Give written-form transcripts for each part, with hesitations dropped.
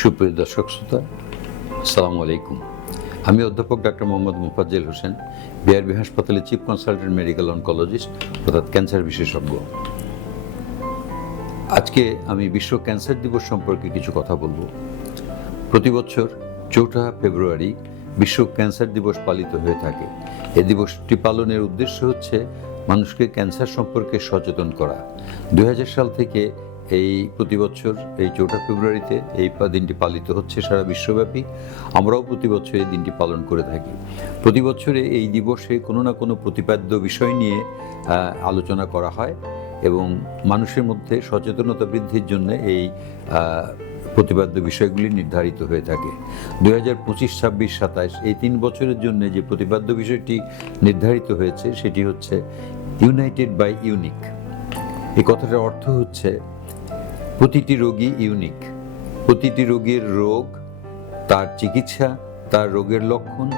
সুপ্রিয় দর্শক শ্রোতা, আসসালামু আলাইকুম। আমি অধ্যাপক ডক্টর মোহাম্মদ মোফাজ্জেল হোসেন, বিআরবি হাসপাতালের চিফ কনসালটেন্ট মেডিকেল অনকোলজিস্ট অর্থাৎ ক্যান্সার বিশেষজ্ঞ। আজকে আমি বিশ্ব ক্যান্সার দিবস সম্পর্কে কিছু কথা বলবো। প্রতি বছর 4 ফেব্রুয়ারি বিশ্ব ক্যান্সার দিবস পালিত হয়ে থাকে। এই দিবসটি পালনের উদ্দেশ্য হচ্ছে মানুষকে ক্যান্সার সম্পর্কে সচেতন করা। 2000 সাল থেকে এই প্রতি বছর এই 4 ফেব্রুয়ারিতে এই দিনটি পালিত হচ্ছে সারা বিশ্বব্যাপী। আমরাও প্রতি বছর এই দিনটি পালন করে থাকি। প্রতি বছরে এই দিবসে কোনো না কোনো প্রতিপাদ্য বিষয় নিয়ে আলোচনা করা হয় এবং মানুষের মধ্যে সচেতনতা বৃদ্ধির জন্য এই প্রতিপাদ্য বিষয়গুলি নির্ধারিত হয়ে থাকে। 2025, 26, 27 এই 3 বছরের জন্য যে প্রতিপাদ্য বিষয়টি নির্ধারিত হয়েছে সেটি হচ্ছে ইউনাইটেড বাই ইউনিক। এই কথাটার অর্থ হচ্ছে প্রতিটি রোগী ইউনিক, প্রতিটি রোগীর রোগ, তার চিকিৎসা, তার রোগের লক্ষণ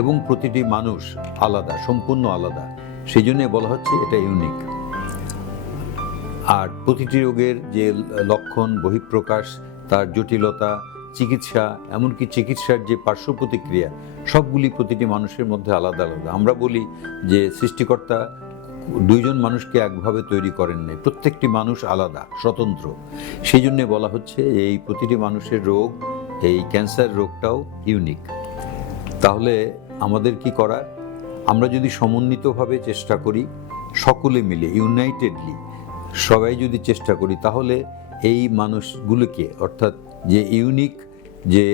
এবং প্রতিটি মানুষ আলাদা, সম্পূর্ণ আলাদা। সেই জন্য বলা হচ্ছে এটা ইউনিক। আর প্রতিটি রোগের যে লক্ষণ, বহিঃপ্রকাশ, তার জটিলতা, চিকিৎসা, এমনকি চিকিৎসার যে পার্শ্ব প্রতিক্রিয়া, সবগুলি প্রতিটি মানুষের মধ্যে আলাদা আলাদা। আমরা বলি যে সৃষ্টিকর্তা 2 জন মানুষকে একভাবে তৈরি করেন নাই, প্রত্যেকটি মানুষ আলাদা, স্বতন্ত্র। সেই জন্যে বলা হচ্ছে এই প্রতিটি মানুষের রোগ, এই ক্যান্সার রোগটাও ইউনিক। তাহলে আমাদের কি করার? আমরা যদি সমন্বিতভাবে চেষ্টা করি, সকলে মিলে ইউনাইটেডলি সবাই যদি চেষ্টা করি, তাহলে এই মানুষগুলোকে, অর্থাৎ যে ইউনিক যে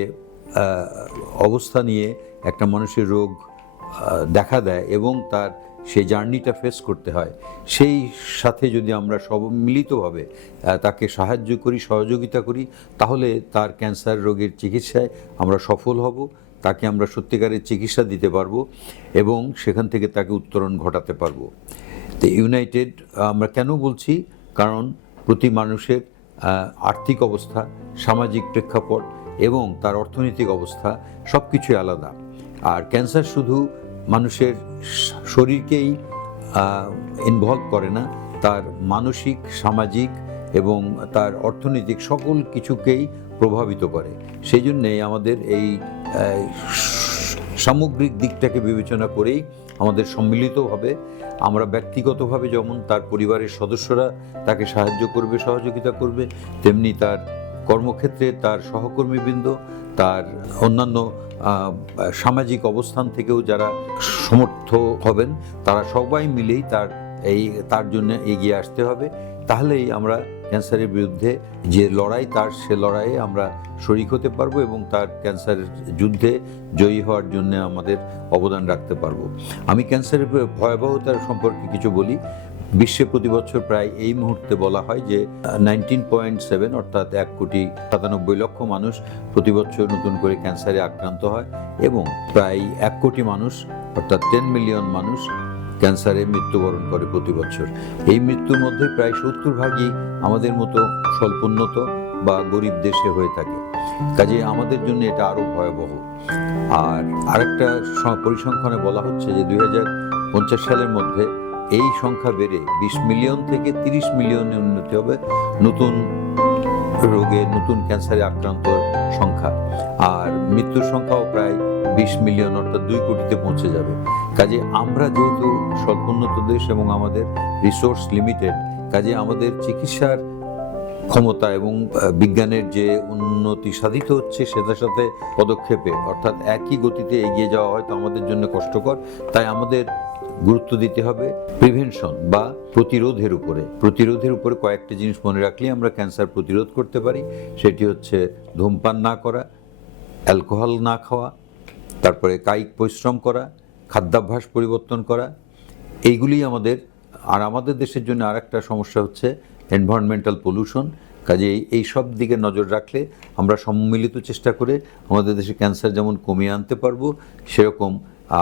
অবস্থা নিয়ে একটা মানুষের রোগ দেখা দেয় এবং তার সেই জার্নিটা ফেস করতে হয়, সেই সাথে যদি আমরা মিলিতভাবে তাকে সাহায্য করি, সহযোগিতা করি, তাহলে তার ক্যান্সার রোগের চিকিৎসায় আমরা সফল হব, তাকে আমরা সত্যিকারের চিকিৎসা দিতে পারবো এবং সেখান থেকে তাকে উত্তরণ ঘটাতে পারবো। তো ইউনাইটেড আমরা কেন বলছি? কারণ প্রতি মানুষের আর্থিক অবস্থা, সামাজিক প্রেক্ষাপট এবং তার অর্থনৈতিক অবস্থা সব কিছুই আলাদা। আর ক্যান্সার শুধু মানুষের শরীরকেই ইনভলভ করে না, তার মানসিক, সামাজিক এবং তার অর্থনৈতিক সকল কিছুকেই প্রভাবিত করে। সেই জন্যেই আমাদের এই সামগ্রিক দিকটাকে বিবেচনা করেই আমাদের সম্মিলিতভাবে, আমরা ব্যক্তিগতভাবে যেমন তার পরিবারের সদস্যরা তাকে সাহায্য করবে, সহযোগিতা করবে, তেমনি তার কর্মক্ষেত্রে তার সহকর্মীবৃন্দ, তার অন্যান্য সামাজিক অবস্থান থেকেও যারা সমর্থ হবেন, তারা সবাই মিলেই তার জন্য এগিয়ে আসতে হবে। তাহলেই আমরা ক্যান্সারের বিরুদ্ধে যে লড়াই, সে লড়াইয়ে আমরা শরিক হতে পারবো এবং তার ক্যান্সারের যুদ্ধে জয়ী হওয়ার জন্য আমাদের অবদান রাখতে পারবো। আমি ক্যান্সারের ভয়াবহতার সম্পর্কে কিছু বলি। বিশ্বে প্রতি বছর প্রায় এই মুহূর্তে বলা হয় যে 19.7 অর্থাৎ 1,97,00,000 মানুষ প্রতি বছর নতুন করে ক্যান্সারে আক্রান্ত হয় এবং প্রায় 1 কোটি মানুষ অর্থাৎ 10 মিলিয়ন মানুষ ক্যান্সারে মৃত্যুবরণ করে প্রতি বছর। এই মৃত্যুর মধ্যে প্রায় 70% আমাদের মতো স্বল্পোন্নত বা গরিব দেশে হয়ে থাকে। কাজে আমাদের জন্য এটা আরও ভয়াবহ। আর আরেকটা পরিসংখ্যানে বলা হচ্ছে যে 2050 সালের মধ্যে এই সংখ্যা বেড়ে 20 মিলিয়ন থেকে 30 মিলিয়নে উন্নতি হবে নতুন রোগে, নতুন ক্যান্সারে আক্রান্ত সংখ্যা। আর মৃত্যুর সংখ্যাও প্রায় 20 মিলিয়ন অর্থাৎ 2 কোটিতে পৌঁছে যাবে। কাজে আমরা যেহেতু স্বল্পোন্নত দেশ এবং আমাদের রিসোর্স লিমিটেড, কাজে আমাদের চিকিৎসার ক্ষমতা এবং বিজ্ঞানের যে উন্নতি সাধিত হচ্ছে সেটার সাথে পদক্ষেপে, অর্থাৎ একই গতিতে এগিয়ে যাওয়া হয়তো আমাদের জন্য কষ্টকর। তাই আমাদের গুরুত্ব দিতে হবে প্রিভেনশন বা প্রতিরোধের উপরে। কয়েকটা জিনিস মনে রাখলে আমরা ক্যান্সার প্রতিরোধ করতে পারি। সেটি হচ্ছে ধূমপান না করা, অ্যালকোহল না খাওয়া, তারপরে কায়িক পরিশ্রম করা, খাদ্যাভ্যাস পরিবর্তন করা, এইগুলি আমাদের। আর আমাদের দেশের জন্য আরেকটা সমস্যা হচ্ছে এনভায়রনমেন্টাল পলিউশন। কাজে এই সব দিকে নজর রাখলে আমরা সম্মিলিত চেষ্টা করে আমাদের দেশে ক্যান্সার যেমন কমিয়ে আনতে পারবো, সেরকম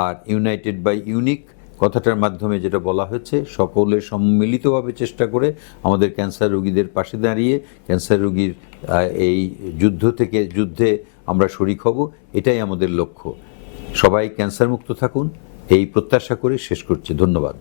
আর ইউনাইটেড বাই ইউনিক কথাটার মাধ্যমে যেটা বলা হয়েছে, সকলে সম্মিলিতভাবে চেষ্টা করে আমাদের ক্যান্সার রোগীদের পাশে দাঁড়িয়ে ক্যান্সার রোগীর এই যুদ্ধে আমরা শরিক হব, এটাই আমাদের লক্ষ্য। সবাই ক্যান্সার মুক্ত থাকুন, এই প্রত্যাশা করে শেষ করছি। ধন্যবাদ।